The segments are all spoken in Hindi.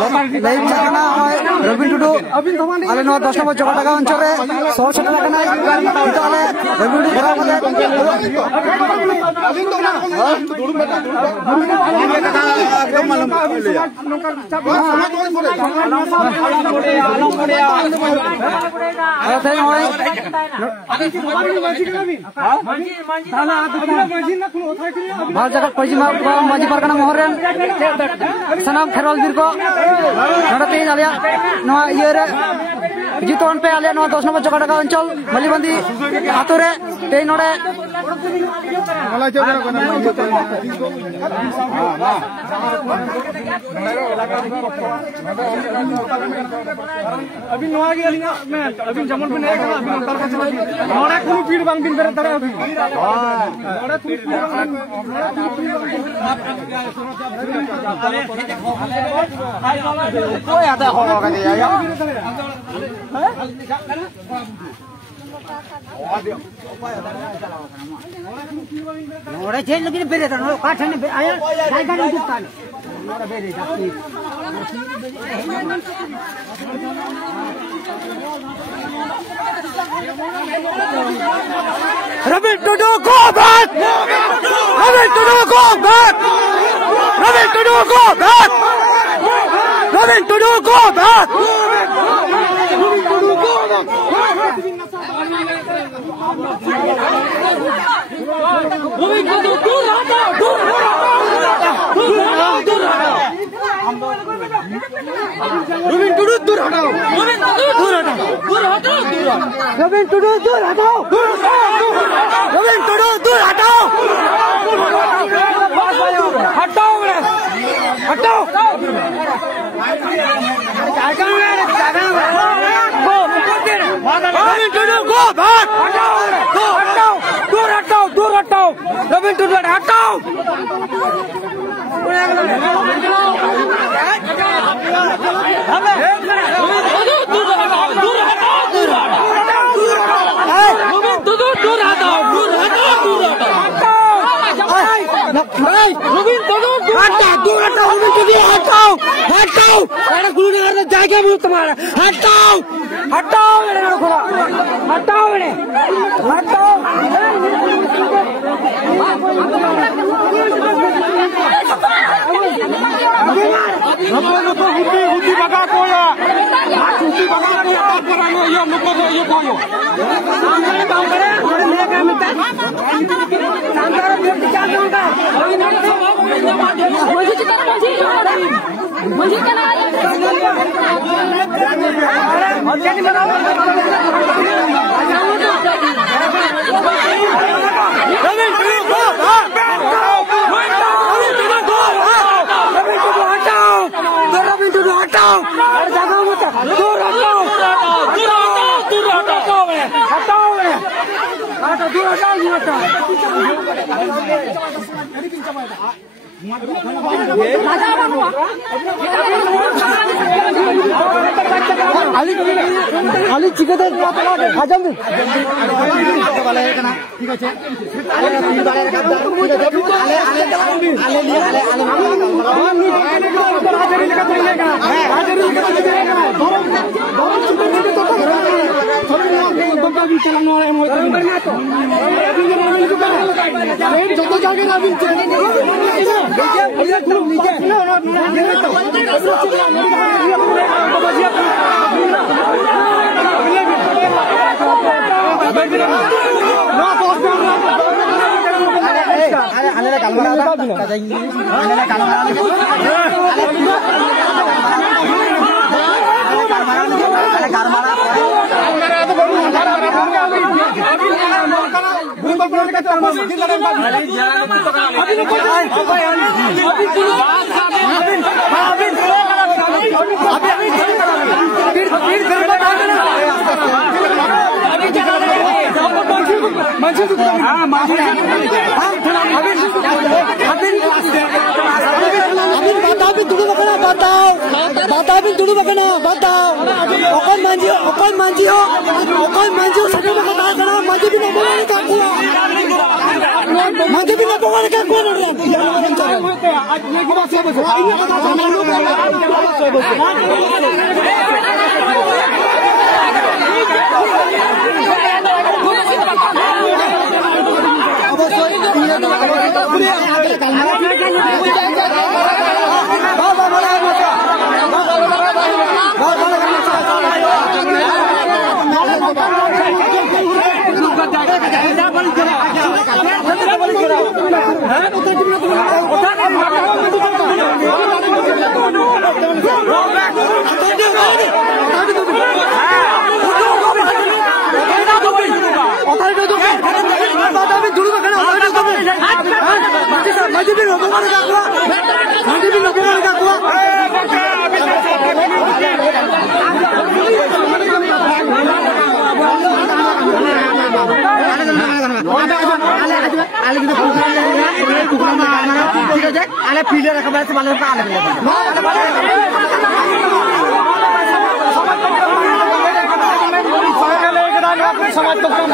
रवि टुडू आले 10 नंबर चौकाटागा अंचल सौ सेटल रवि भारत जगत माजी पारगाना महर सानाम खेरवाल बीर को तेज जितवन पे आले 10 नंबर चौकाटागा अंचल मलिबंदी आतो रे तेज नोड़े अभी नोआ के अलिंगा मैं अभी जमल पे नहीं करा अभी अंतर का चला नोड़ा कुनु पीड़ बांग दिन करे तरह अभी नोड़ा कुनु पीड़ बांग कोई आता होगा नहीं आया नोड़ा जेल लगी बेरे था नोड़ा काठ ने आया काय का नहीं दुकान नोड़ा बेरे जाती रवि टुडू को बैक रवि टुडू को बैक रवि टुडू को बैक रवि टुडू को बैक रवि टुडू दूर हटाओ रवि टुडू दूर हटाओ रवि टुडू दूर हटाओ हटाओ हटाओ रवि टुडू को भाग हटाओ दूर हटाओ रवि टुडू हटाओ जाके मुझे तुम्हारा हटाओ हटाओ हटाओ हटाओ हुद्दी बगा कोया हुद्दी बगा कोया परनो यो मुको यो कोयो काम करे मेरे काम में सांगार व्यक्ति क्या होगा मुझे चला और क्या नहीं बनाओ खाली चिकन हजम ठीक ফিল্ডে রাখা আছে মানুষ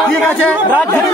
ঠিক আছে রাজধানী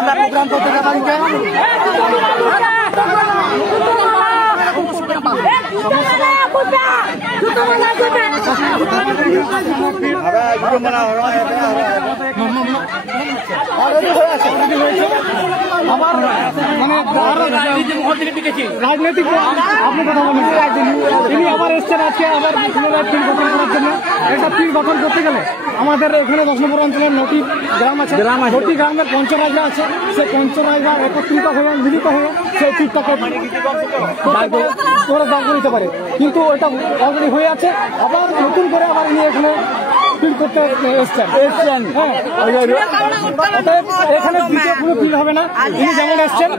আমরা প্রোগ্রাম করতে পারি রাজনৈতিক আপনি কথা বলেন তিনি আবার এসছেন আজকে আবার পুনরায় ফিল্ড গঠন করার জন্য। একটা ফিল্ড গঠন করতে গেলে আমাদের এখানে 10 নম্বর অঞ্চলের 9টি গ্রাম আছে, 9টি গ্রামের পঞ্চরাজরা আছে। সেই পঞ্চরাজরা একত্রিত হয়ে মিলিত হয়ে সেই ফিল্ডটাকে করে দাঁড় দিতে পারে, কিন্তু ওইটা অলরেডি হয়ে আছে। আবার নতুন করে আবার নিয়ে এখানে ফিল্ড করতে এসছেন। হ্যাঁ, এখানে দ্বিতীয় কোনো ফিল্ড হবে না। তিনি যেমন এসছেন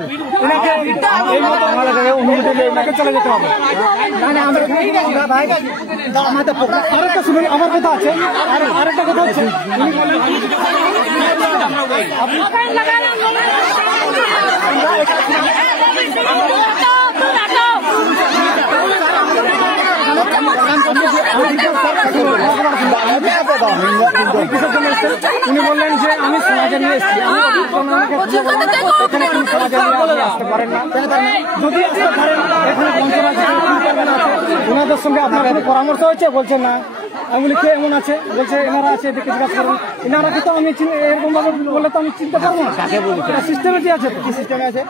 এনাকে এই মতো অনুমতি দিয়ে এনাকে চলে যেতে হবে। আরেকটা শুনুন, আমার কথা আছে, আরেকটা কথা হচ্ছে উনি বললেন যে আমি সমাজে নিয়ে এসেছি, আসতে পারেন না। যদি আসতে পারেন এখানে ওনাদের সঙ্গে আপনার পরামর্শ হয়েছে? বলছেন না। আমি বলি কে এমন আছে? বলছে এনারা আছে, দেখে জিজ্ঞাসা করুন। এনারাকে তো আমি এরকম ভাবে বললে তো আমি চিনতে পারবো না। সিস্টেমে কি আছে? কি সিস্টেমে আছে?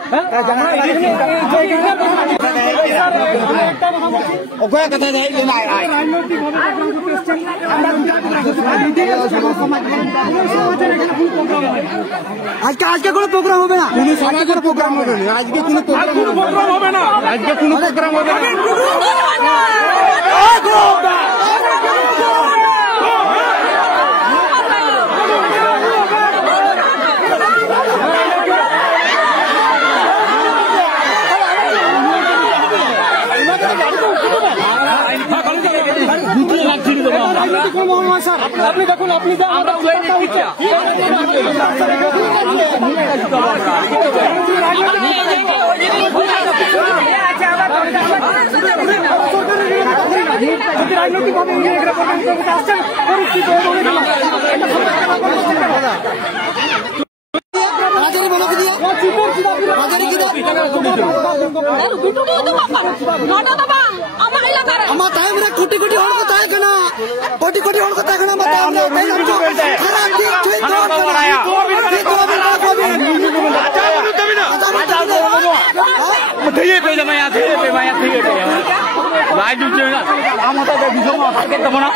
আজকে কোনো প্রোগ্রাম হবে না, কোনো সমাজের প্রোগ্রাম হবে না, আজকে কোনো প্রোগ্রাম হবে না, আজকে কোনো প্রোগ্রাম হবে না। আপনি দেখুন, আপনি রাজনৈতিক ভাবে कोटी कोटी हड़ को ताय कना कोटी कोटी हड़ को ताय कना मत हमने खरा ठीक ठीक थैये पे जमा यहाँ थैये पे माया थैये पे लाइट जुटे ना हम होता है बिजों में आके तब ना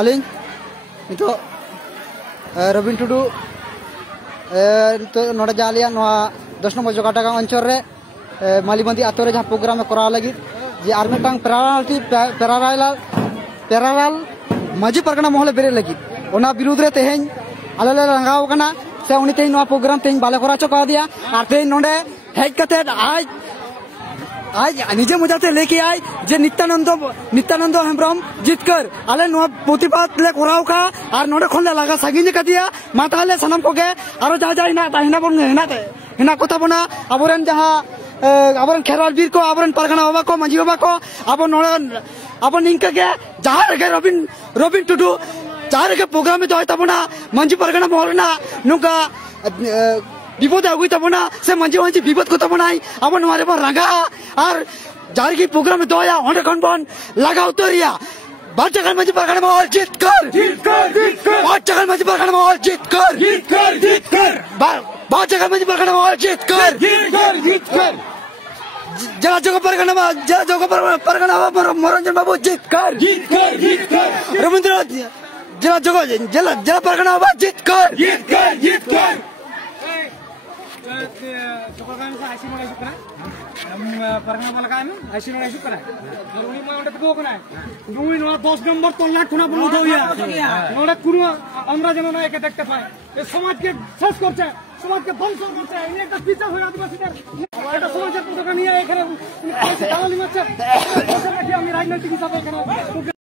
अलिंग itu Robin Tudu तो नोडे जालिया नोआ 10 नंबर जोगाटागांव अंचल रे मालीबंदी आतो रे जहां प्रोग्राम में करा लगी जे आर मिटांग पैरालाल माजी परगना महल बेरे लगी ओना विरुद्ध रे तेहें आले ले रंगाव कना से उनी तेहें नोआ प्रोग्राम तेहें बाले करा चका दिया आर तेहें नोडे हेज कते आज निजे मजाते लेके आए जे नित्यानंद हेम्ब्रम जीतकर आले नोआ प्रतिबाद ले कराव का और नोडे खनले लगा सागिने का दिया माताले सनम को के आरो जा हिना कोता बना आबोरेन जहां आबोरेन खेरवाल वीर को आबोरेन परगना बाबा को मांझी बाबा को आबो नोडे आबो निंका के जहां रे रबिन टुडू जहां रे प्रोग्राम में दोय तबना मांझी परगना मोहरना नुका विपद आगुई तबना से मंजी विपद को तबनाई अब नोरे पर रंगा और जार की प्रोग्राम में दोया ओंडे खन बन लगा उतरिया बाचकन मंजी परगना मोहल जीत कर बाचकन मंजी परगना मोहल जीत कर बाचकन मंजी परगना मोहल जीत कर जला जोग परगना मनोरंजन बाबू जीत कर रविंद्र जला परगना बाबा जीत कर परगना वाला काम ऐसी ना ऐसी करा और उन्हीं में उन्हें तो कोना दुई नोड़ा 10 नंबर तो लाख खुना बोल दो या नोड़ा कुनु हमरा जनो ना एक देखते पाए ये समाज के सस करते समाज के ध्वंस करते इन्हें का पीछे हो आदिवासी এটা সমাজের পতাকা নিয়ে এখানে দালালি মারছে আমি রাজনৈতিক হিসাবে এখানে